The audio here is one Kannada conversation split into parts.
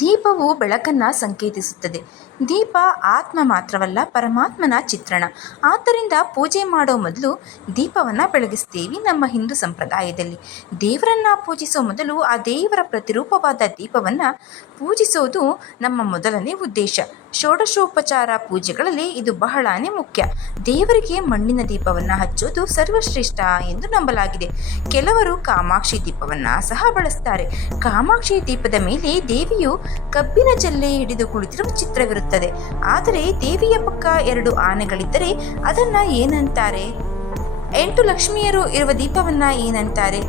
ದೀಪವು ಬೆಳಕನ್ನು ಸಂಕೇತಿಸುತ್ತದೆ. ದೀಪ ಆತ್ಮ ಮಾತ್ರವಲ್ಲ, ಪರಮಾತ್ಮನ ಚಿತ್ರಣ. ಆದ್ದರಿಂದ ಪೂಜೆ ಮಾಡೋ ಮೊದಲು ದೀಪವನ್ನು ಬೆಳಗಿಸ್ತೀವಿ. ನಮ್ಮ ಹಿಂದೂ ಸಂಪ್ರದಾಯದಲ್ಲಿ ದೇವರನ್ನು ಪೂಜಿಸೋ ಮೊದಲು ಆ ದೇವರ ಪ್ರತಿರೂಪವಾದ ದೀಪವನ್ನು ಪೂಜಿಸೋದು ನಮ್ಮ ಮೊದಲನೇ ಉದ್ದೇಶ. ಷೋಡಶೋಪಚಾರ ಪೂಜೆಗಳಲ್ಲಿ ಇದು ಬಹಳನೇ ಮುಖ್ಯ. ದೇವರಿಗೆ ಮಣ್ಣಿನ ದೀಪವನ್ನು ಹಚ್ಚೋದು ಸರ್ವಶ್ರೇಷ್ಠ ಎಂದು ನಂಬಲಾಗಿದೆ. ಕೆಲವರು ಕಾಮಾಕ್ಷಿ ದೀಪವನ್ನು ಸಹ ಬಳಸ್ತಾರೆ. ಕಾಮಾಕ್ಷಿ ದೀಪದ ಮೇಲೆ ದೇವಿಯು ಕಬ್ಬಿನ ಜಲ್ಲೆ ಹಿಡಿದು ಕುಳಿತಿರುವ ಚಿತ್ರವಿರುತ್ತದೆ. ಆದರೆ ದೇವಿಯ ಪಕ್ಕ 2 ಆನೆಗಳಿದ್ದರೆ ಅದನ್ನು ಏನಂತಾರೆ? 8 ಲಕ್ಷ್ಮಿಯರು ಇರುವ ದೀಪವನ್ನು ಏನಂತಾರೆ?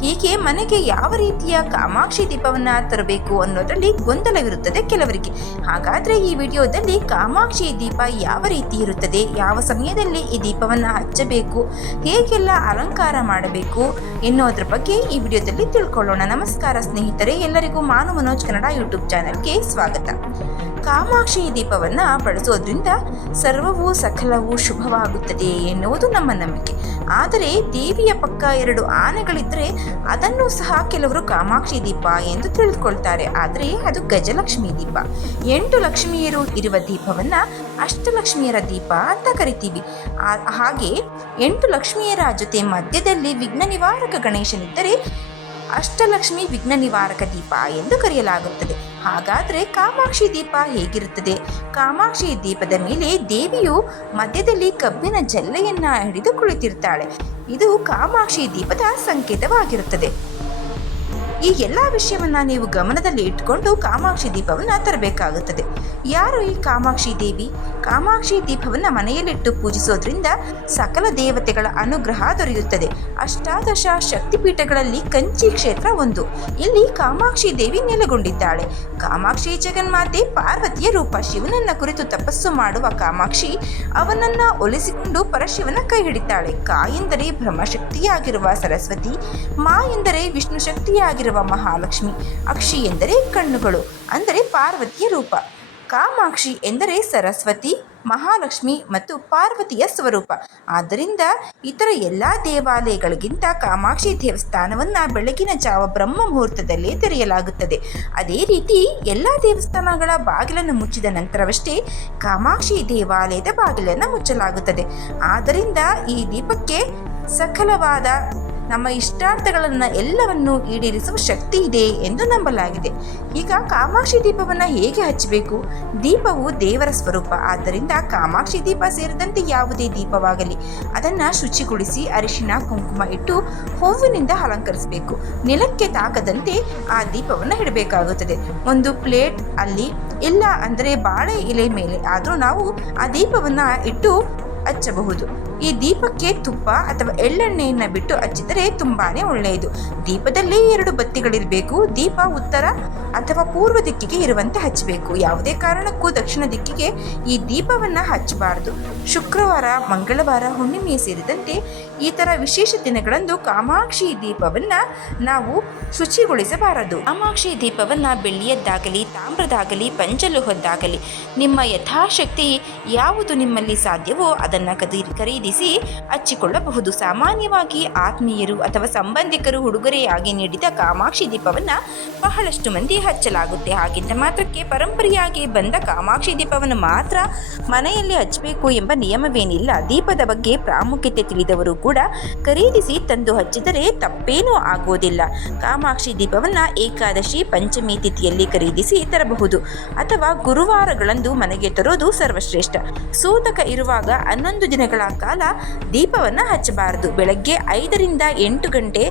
ಹೀಗೆ ಮನೆಗೆ ಯಾವ ರೀತಿಯ ಕಾಮಾಕ್ಷಿ ದೀಪವನ್ನು ತರಬೇಕು ಅನ್ನೋದರಲ್ಲಿ ಗೊಂದಲವಿರುತ್ತದೆ ಕೆಲವರಿಗೆ. ಹಾಗಾದರೆ ಈ ವಿಡಿಯೋದಲ್ಲಿ ಕಾಮಾಕ್ಷಿ ದೀಪ ಯಾವ ರೀತಿ ಇರುತ್ತದೆ, ಯಾವ ಸಮಯದಲ್ಲಿ ಈ ದೀಪವನ್ನು ಹಚ್ಚಬೇಕು, ಹೇಗೆಲ್ಲ ಅಲಂಕಾರ ಮಾಡಬೇಕು ಎನ್ನುವುದರ ಬಗ್ಗೆ ಈ ವಿಡಿಯೋದಲ್ಲಿ ತಿಳ್ಕೊಳ್ಳೋಣ. ನಮಸ್ಕಾರ ಸ್ನೇಹಿತರೆ, ಎಲ್ಲರಿಗೂ ಮಾನು ಮನೋಜ್ ಕನ್ನಡ ಯೂಟ್ಯೂಬ್ ಚಾನಲ್ಗೆ ಸ್ವಾಗತ. ಕಾಮಾಕ್ಷಿ ದೀಪವನ್ನು ಬಳಸೋದ್ರಿಂದ ಸರ್ವವೂ ಸಕಲವೂ ಶುಭವಾಗುತ್ತದೆ ಎನ್ನುವುದು ನಮ್ಮ ನಂಬಿಕೆ. ಆದರೆ ದೇವಿಯ ಪಕ್ಕ 2 ಆನೆಗಳಿದ್ದರೆ ಅದನ್ನು ಸಹ ಕೆಲವರು ಕಾಮಾಕ್ಷಿ ದೀಪ ಎಂದು ತಿಳಿದುಕೊಳ್ತಾರೆ. ಆದರೆ ಅದು ಗಜಲಕ್ಷ್ಮಿ ದೀಪ. 8 ಲಕ್ಷ್ಮಿಯರು ಇರುವ ದೀಪವನ್ನು ಅಷ್ಟಲಕ್ಷ್ಮಿಯರ ದೀಪ ಅಂತ ಕರಿತೀವಿ. ಹಾಗೆ 8 ಲಕ್ಷ್ಮಿಯರ ಜೊತೆ ಮಧ್ಯದಲ್ಲಿ ವಿಘ್ನ ನಿವಾರಕ ಗಣೇಶನಿದ್ದರೆ ಅಷ್ಟಲಕ್ಷ್ಮಿ ವಿಘ್ನ ನಿವಾರಕ ದೀಪ ಎಂದು ಕರೆಯಲಾಗುತ್ತದೆ. ಹಾಗಾದರೆ ಕಾಮಾಕ್ಷಿ ದೀಪ ಹೇಗಿರುತ್ತದೆ? ಕಾಮಾಕ್ಷಿ ದೀಪದ ಮೇಲೆ ದೇವಿಯು ಮಧ್ಯದಲ್ಲಿ ಕಬ್ಬಿನ ಜಲ್ಲೆಯನ್ನು ಹಿಡಿದು ಕುಳಿತಿರ್ತಾಳೆ. ಇದು ಕಾಮಾಕ್ಷಿ ದೀಪದ ಸಂಕೇತವಾಗಿರುತ್ತದೆ. ಈ ಎಲ್ಲ ವಿಷಯವನ್ನು ನೀವು ಗಮನದಲ್ಲಿ ಇಟ್ಟುಕೊಂಡು ಕಾಮಾಕ್ಷಿ ದೀಪವನ್ನು ತರಬೇಕಾಗುತ್ತದೆ. ಯಾರು ಈ ಕಾಮಾಕ್ಷಿ ದೇವಿ? ಕಾಮಾಕ್ಷಿ ದೀಪವನ್ನು ಮನೆಯಲ್ಲಿಟ್ಟು ಪೂಜಿಸೋದ್ರಿಂದ ಸಕಲ ದೇವತೆಗಳ ಅನುಗ್ರಹ ದೊರೆಯುತ್ತದೆ. ಅಷ್ಟಾದಶ ಶಕ್ತಿಪೀಠಗಳಲ್ಲಿ ಕಂಚಿ ಕ್ಷೇತ್ರ ಒಂದು. ಇಲ್ಲಿ ಕಾಮಾಕ್ಷಿ ದೇವಿ ನೆಲೆಗೊಂಡಿದ್ದಾಳೆ. ಕಾಮಾಕ್ಷಿ ಜಗನ್ಮಾತೆ ಪಾರ್ವತಿಯ ರೂಪ. ಶಿವನನ್ನ ಕುರಿತು ತಪಸ್ಸು ಮಾಡುವ ಕಾಮಾಕ್ಷಿ ಅವನನ್ನ ಒಲಿಸಿಕೊಂಡು ಪರಶಿವನ ಕೈ ಹಿಡಿತಾಳೆ. ಕಾ ಎಂದರೆ ಬ್ರಹ್ಮಶಕ್ತಿಯಾಗಿರುವ ಸರಸ್ವತಿ, ಮಾ ಎಂದರೆ ವಿಷ್ಣು ಶಕ್ತಿಯಾಗಿರುವ ಮಹಾಲಕ್ಷ್ಮಿ, ಅಕ್ಷಿ ಎಂದರೆ ಕಣ್ಣುಗಳು ಅಂದರೆ ಪಾರ್ವತಿಯ ರೂಪ. ಕಾಮಾಕ್ಷಿ ಎಂದರೆ ಸರಸ್ವತಿ, ಮಹಾಲಕ್ಷ್ಮಿ ಮತ್ತು ಪಾರ್ವತಿಯ ಸ್ವರೂಪ. ಆದ್ದರಿಂದ ಇತರ ಎಲ್ಲ ದೇವಾಲಯಗಳಿಗಿಂತ ಕಾಮಾಕ್ಷಿ ದೇವಸ್ಥಾನವನ್ನು ಬೆಳಗಿನ ಜಾವ ಬ್ರಹ್ಮ ಮುಹೂರ್ತದಲ್ಲೇ ತೆರೆಯಲಾಗುತ್ತದೆ. ಅದೇ ರೀತಿ ಎಲ್ಲ ದೇವಸ್ಥಾನಗಳ ಬಾಗಿಲನ್ನು ಮುಚ್ಚಿದ ನಂತರವಷ್ಟೇ ಕಾಮಾಕ್ಷಿ ದೇವಾಲಯದ ಬಾಗಿಲನ್ನು ಮುಚ್ಚಲಾಗುತ್ತದೆ. ಆದ್ದರಿಂದ ಈ ದೀಪಕ್ಕೆ ಸಕಲವಾದ ನಮ್ಮ ಇಷ್ಟಾರ್ಥಗಳನ್ನು ಎಲ್ಲವನ್ನೂ ಈಡೇರಿಸುವ ಶಕ್ತಿ ಇದೆ ಎಂದು ನಂಬಲಾಗಿದೆ. ಈಗ ಕಾಮಾಕ್ಷಿ ದೀಪವನ್ನು ಹೇಗೆ ಹಚ್ಚಬೇಕು? ದೀಪವು ದೇವರ ಸ್ವರೂಪ. ಆದ್ದರಿಂದ ಕಾಮಾಕ್ಷಿ ದೀಪ ಸೇರಿದಂತೆ ಯಾವುದೇ ದೀಪವಾಗಲಿ ಅದನ್ನು ಶುಚಿಗೊಳಿಸಿ ಅರಿಶಿನ ಕುಂಕುಮ ಇಟ್ಟು ಹೂವಿನಿಂದ ಅಲಂಕರಿಸಬೇಕು. ನೆಲಕ್ಕೆ ತಾಕದಂತೆ ಆ ದೀಪವನ್ನು ಇಡಬೇಕಾಗುತ್ತದೆ. ಒಂದು ಪ್ಲೇಟ್ ಅಲ್ಲಿ ಇಲ್ಲ ಅಂದರೆ ಬಾಳೆ ಎಲೆ ಮೇಲೆ ಆದರೂ ನಾವು ಆ ದೀಪವನ್ನು ಇಟ್ಟು ಹಚ್ಚಬಹುದು. ಈ ದೀಪಕ್ಕೆ ತುಪ್ಪ ಅಥವಾ ಎಳ್ಳೆಣ್ಣೆಯನ್ನು ಬಿಟ್ಟು ಹಚ್ಚಿದರೆ ತುಂಬಾನೇ ಒಳ್ಳೆಯದು. ದೀಪದಲ್ಲಿ 2 ಬತ್ತಿಗಳಿರಬೇಕು. ದೀಪ ಉತ್ತರ ಅಥವಾ ಪೂರ್ವ ದಿಕ್ಕಿಗೆ ಇರುವಂತೆ ಹಚ್ಚಬೇಕು. ಯಾವುದೇ ಕಾರಣಕ್ಕೂ ದಕ್ಷಿಣ ದಿಕ್ಕಿಗೆ ಈ ದೀಪವನ್ನು ಹಚ್ಚಬಾರದು. ಶುಕ್ರವಾರ, ಮಂಗಳವಾರ, ಹುಣ್ಣಿಮೆ ಸೇರಿದಂತೆ ಈ ಥರ ವಿಶೇಷ ದಿನಗಳಂದು ಕಾಮಾಕ್ಷಿ ದೀಪವನ್ನು ನಾವು ಶುಚಿಗೊಳಿಸಬಾರದು. ಕಾಮಾಕ್ಷಿ ದೀಪವನ್ನು ಬೆಳ್ಳಿಯದ್ದಾಗಲಿ, ತಾಮ್ರದಾಗಲಿ, ಪಂಚಲೋಹದ್ದಾಗಲಿ ನಿಮ್ಮ ಯಥಾಶಕ್ತಿ ಯಾವುದು ನಿಮ್ಮಲ್ಲಿ ಸಾಧ್ಯವೋ ಅದನ್ನು ಖರೀದಿಸಿ ಹಚ್ಚಿಕೊಳ್ಳಬಹುದು. ಸಾಮಾನ್ಯವಾಗಿ ಆತ್ಮೀಯರು ಅಥವಾ ಸಂಬಂಧಿಕರು ಉಡುಗೊರೆಯಾಗಿ ನೀಡಿದ ಕಾಮಾಕ್ಷಿ ದೀಪವನ್ನು ಬಹಳಷ್ಟು ಮಂದಿ ಹಚ್ಚಲಾಗುತ್ತೆ. ಹಾಗಿದ್ದ ಮಾತ್ರಕ್ಕೆ ಪರಂಪರೆಯಾಗಿ ಬಂದ ಕಾಮಾಕ್ಷಿ ದೀಪವನ್ನು ಮಾತ್ರ ಮನೆಯಲ್ಲಿ ಹಚ್ಚಬೇಕು ಎಂಬ ನಿಯಮವೇನಿಲ್ಲ. ದೀಪದ ಬಗ್ಗೆ ಪ್ರಾಮುಖ್ಯತೆ ತಿಳಿದವರು ಕೂಡ ಖರೀದಿಸಿ ತಂದು ಹಚ್ಚಿದರೆ ತಪ್ಪೇನೂ ಆಗುವುದಿಲ್ಲ. ಕಾಮಾಕ್ಷಿ ದೀಪವನ್ನು ಏಕಾದಶಿ, ಪಂಚಮಿ ತಿಥಿಯಲ್ಲಿ ಖರೀದಿಸಿ ತರಬಹುದು ಅಥವಾ ಗುರುವಾರಗಳಂದು ಮನೆಗೆ ತರೋದು ಸರ್ವಶ್ರೇಷ್ಠ. ಸೂತಕ ಇರುವಾಗ 11 ದಿನಗಳ ಕಾಲ ದೀಪವನ್ನು ಹಚ್ಚಬಾರದು. ಬೆಳಗ್ಗೆ 5ರಿಂದ 8 ಗಂಟೆ,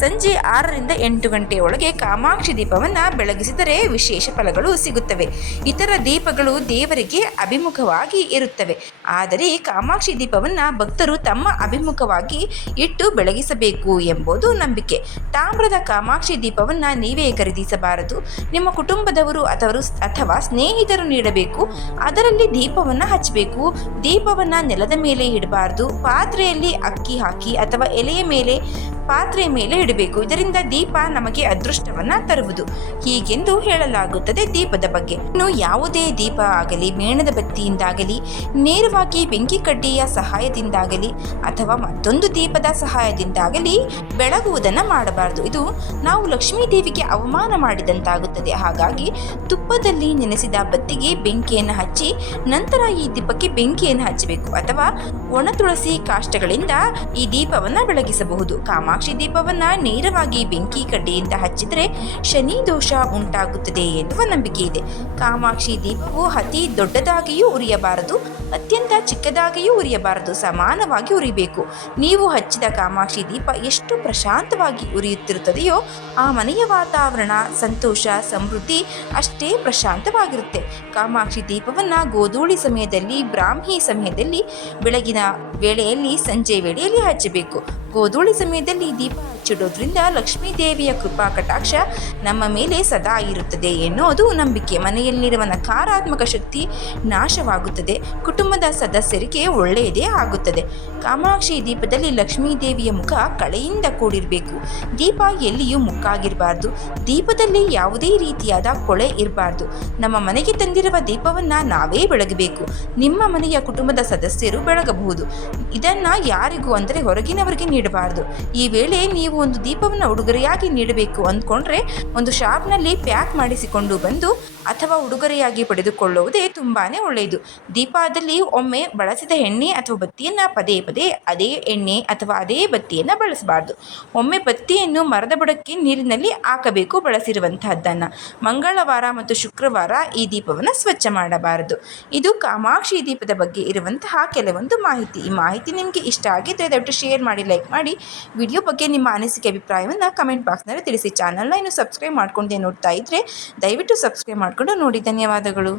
ಸಂಜೆ 6ರಿಂದ 8 ಗಂಟೆಯೊಳಗೆ ಕಾಮಾಕ್ಷಿ ದೀಪವನ್ನು ಬೆಳಗಿಸಿದರೆ ವಿಶೇಷ ಫಲಗಳು ಸಿಗುತ್ತವೆ. ಇತರ ದೀಪಗಳು ದೇವರಿಗೆ ಅಭಿಮುಖವಾಗಿ ಇರುತ್ತವೆ. ಆದರೆ ಕಾಮಾಕ್ಷಿ ದೀಪವನ್ನು ಭಕ್ತರು ತಮ್ಮ ಅಭಿಮುಖವಾಗಿ ಇಟ್ಟು ಬೆಳಗಿಸಬೇಕು ಎಂಬುದು ನಂಬಿಕೆ. ತಾಮ್ರದ ಕಾಮಾಕ್ಷಿ ದೀಪವನ್ನು ನೀವೇ ಖರೀದಿಸಬಾರದು. ನಿಮ್ಮ ಕುಟುಂಬದವರು ಅಥವಾ ಸ್ನೇಹಿತರು ನೀಡಬೇಕು. ಅದರಲ್ಲಿ ದೀಪವನ್ನು ಹಚ್ಚಬೇಕು. ದೀಪವನ್ನು ನೆಲದ ಮೇಲೆ ಇಡಬಾರದು. ಪಾತ್ರೆಯಲ್ಲಿ ಅಕ್ಕಿ ಹಾಕಿ ಅಥವಾ ಎಲೆಯ ಮೇಲೆ ಪಾತ್ರೆ ಮೇಲೆ ಇಡಬೇಕು. ಇದರಿಂದ ದೀಪ ನಮಗೆ ಅದೃಷ್ಟವನ್ನ ತರುವುದು ಹೀಗೆಂದು ಹೇಳಲಾಗುತ್ತದೆ ದೀಪದ ಬಗ್ಗೆ. ಇನ್ನು ಯಾವುದೇ ದೀಪ ಆಗಲಿ, ಮೇಣದ ಬತ್ತಿಯಿಂದಾಗಲಿ, ನೇರವಾಗಿ ಬೆಂಕಿ ಕಡ್ಡಿಯ ಸಹಾಯದಿಂದಾಗಲಿ ಅಥವಾ ಮತ್ತೊಂದು ದೀಪದ ಸಹಾಯದಿಂದಾಗಲಿ ಬೆಳಗುವುದನ್ನು ಮಾಡಬಾರದು. ಇದು ನಾವು ಲಕ್ಷ್ಮೀ ದೇವಿಗೆ ಅವಮಾನ ಮಾಡಿದಂತಾಗುತ್ತದೆ. ಹಾಗಾಗಿ ತುಪ್ಪದಲ್ಲಿ ನೆನೆಸಿದ ಬತ್ತಿಗೆ ಬೆಂಕಿಯನ್ನು ಹಚ್ಚಿ ನಂತರ ಈ ದೀಪಕ್ಕೆ ಬೆಂಕಿಯನ್ನು ಹಚ್ಚಬೇಕು. ಅಥವಾ ಒಣ ತುಳಸಿ ಕಾಷ್ಟಗಳಿಂದ ಈ ದೀಪವನ್ನು ಬೆಳಗಿಸಬಹುದು. ಕಾಮಾಕ್ಷಿ ದೀಪವನ್ನು ನೇರವಾಗಿ ಬೆಂಕಿ ಕಡ್ಡಿಯಿಂದ ಹಚ್ಚಿದರೆ ಶನಿ ದೋಷ ಉಂಟಾಗುತ್ತದೆ ಎನ್ನುವ ನಂಬಿಕೆ ಇದೆ. ಕಾಮಾಕ್ಷಿ ದೀಪವು ಅತಿ ದೊಡ್ಡದಾಗಿಯೂ ಉರಿಯಬಾರದು, ಅತ್ಯಂತ ಚಿಕ್ಕದಾಗಿಯೂ ಉರಿಯಬಾರದು, ಸಮಾನವಾಗಿ ಉರಿಬೇಕು. ನೀವು ಹಚ್ಚಿದ ಕಾಮಾಕ್ಷಿ ದೀಪ ಎಷ್ಟು ಪ್ರಶಾಂತವಾಗಿ ಉರಿಯುತ್ತಿರುತ್ತದೆಯೋ ಆ ಮನೆಯ ವಾತಾವರಣ, ಸಂತೋಷ, ಸಮೃದ್ಧಿ ಅಷ್ಟೇ ಪ್ರಶಾಂತವಾಗಿರುತ್ತೆ. ಕಾಮಾಕ್ಷಿ ದೀಪವನ್ನು ಗೋಧೂಳಿ ಸಮಯದಲ್ಲಿ, ಬ್ರಾಹ್ಮಿ ಸಮಯದಲ್ಲಿ, ಬೆಳಗಿನ ವೇಳೆಯಲ್ಲಿ, ಸಂಜೆ ವೇಳೆಯಲ್ಲಿ ಹಚ್ಚಬೇಕು. ಗೋಧೂಳಿ ಸಮಯದಲ್ಲಿ ದೀಪ ಹಚ್ಚಿಡೋದ್ರಿಂದ ಲಕ್ಷ್ಮೀ ದೇವಿಯ ಕೃಪಾ ಕಟಾಕ್ಷ ನಮ್ಮ ಮೇಲೆ ಸದಾ ಇರುತ್ತದೆ ಎನ್ನುವುದು ನಂಬಿಕೆ. ಮನೆಯಲ್ಲಿರುವ ನಕಾರಾತ್ಮಕ ಶಕ್ತಿ ನಾಶವಾಗುತ್ತದೆ, ಕುಟುಂಬದ ಸದಸ್ಯರಿಗೆ ಒಳ್ಳೆಯದೇ ಆಗುತ್ತದೆ. ಕಾಮಾಕ್ಷಿ ದೀಪದಲ್ಲಿ ಲಕ್ಷ್ಮೀ ದೇವಿಯ ಮುಖ ಕಳೆಯಿಂದ ಕೂಡಿರಬೇಕು. ದೀಪ ಎಲ್ಲಿಯೂ ಮುಕ್ಕಾಗಿರಬಾರ್ದು. ದೀಪದಲ್ಲಿ ಯಾವುದೇ ರೀತಿಯಾದ ಕೊಳೆ ಇರಬಾರ್ದು. ನಮ್ಮ ಮನೆಗೆ ತಂದಿರುವ ದೀಪವನ್ನು ನಾವೇ ಬೆಳಗಬೇಕು. ನಿಮ್ಮ ಮನೆಯ ಕುಟುಂಬದ ಸದಸ್ಯರು ಬೆಳಗಬಹುದು. ಇದನ್ನು ಯಾರಿಗೂ ಅಂದರೆ ಹೊರಗಿನವರಿಗೆ ನೀಡಬಾರದು. ಈ ವೇಳೆ ನೀವು ಒಂದು ದೀಪವನ್ನು ಉಡುಗೊರೆಯಾಗಿ ನೀಡಬೇಕು ಅಂದ್ಕೊಂಡ್ರೆ ಒಂದು ಶಾಪ್ನಲ್ಲಿ ಪ್ಯಾಕ್ ಮಾಡಿಸಿಕೊಂಡು ಬಂದು ಅಥವಾ ಉಡುಗೊರೆಯಾಗಿ ಪಡೆದುಕೊಳ್ಳುವುದೇ ತುಂಬಾನೇ ಒಳ್ಳೆಯದು. ದೀಪದಲ್ಲಿ ಒಮ್ಮೆ ಬಳಸಿದ ಎಣ್ಣೆ ಅಥವಾ ಬತ್ತಿಯನ್ನು ಪದೇ ಪದೇ ಅದೇ ಎಣ್ಣೆ ಅಥವಾ ಅದೇ ಬತ್ತಿಯನ್ನು ಬಳಸಬಾರ್ದು. ಒಮ್ಮೆ ಬತ್ತಿಯನ್ನು ಮರದ ಬುಡಕ್ಕೆ ನೀರಿನಲ್ಲಿ ಹಾಕಬೇಕು ಬಳಸಿರುವಂತಹದ್ದನ್ನು. ಮಂಗಳವಾರ ಮತ್ತು ಶುಕ್ರವಾರ ಈ ದೀಪವನ್ನು ಸ್ವಚ್ಛ ಮಾಡಬಾರದು. ಇದು ಕಾಮಾಕ್ಷಿ ದೀಪದ ಬಗ್ಗೆ ಇರುವಂತಹ ಕೆಲವೊಂದು ಮಾಹಿತಿ. ಈ ಮಾಹಿತಿ ನಿಮಗೆ ಇಷ್ಟ ಆಗಿದ್ದರೆ ದಯವಿಟ್ಟು ಶೇರ್ ಮಾಡಿ, ಲೈಕ್ ಮಾಡಿ. ವಿಡಿಯೋ ಬಗ್ಗೆ ನಿಮ್ಮ ಅನಿಸಿಕೆ ಅಭಿಪ್ರಾಯವನ್ನು ಕಮೆಂಟ್ ಬಾಕ್ಸ್ನಲ್ಲಿ ತಿಳಿಸಿ. ಚಾನಲ್ನ ಇನ್ನು ಸಬ್ಸ್ಕ್ರೈಬ್ ಮಾಡ್ಕೊಂಡೇ ನೋಡ್ತಾ ಇದ್ದರೆ ದಯವಿಟ್ಟು ಸಬ್ಸ್ಕ್ರೈಬ್ ಮಾಡಿಕೊಂಡು ನೋಡಿ. ಧನ್ಯವಾದಗಳು.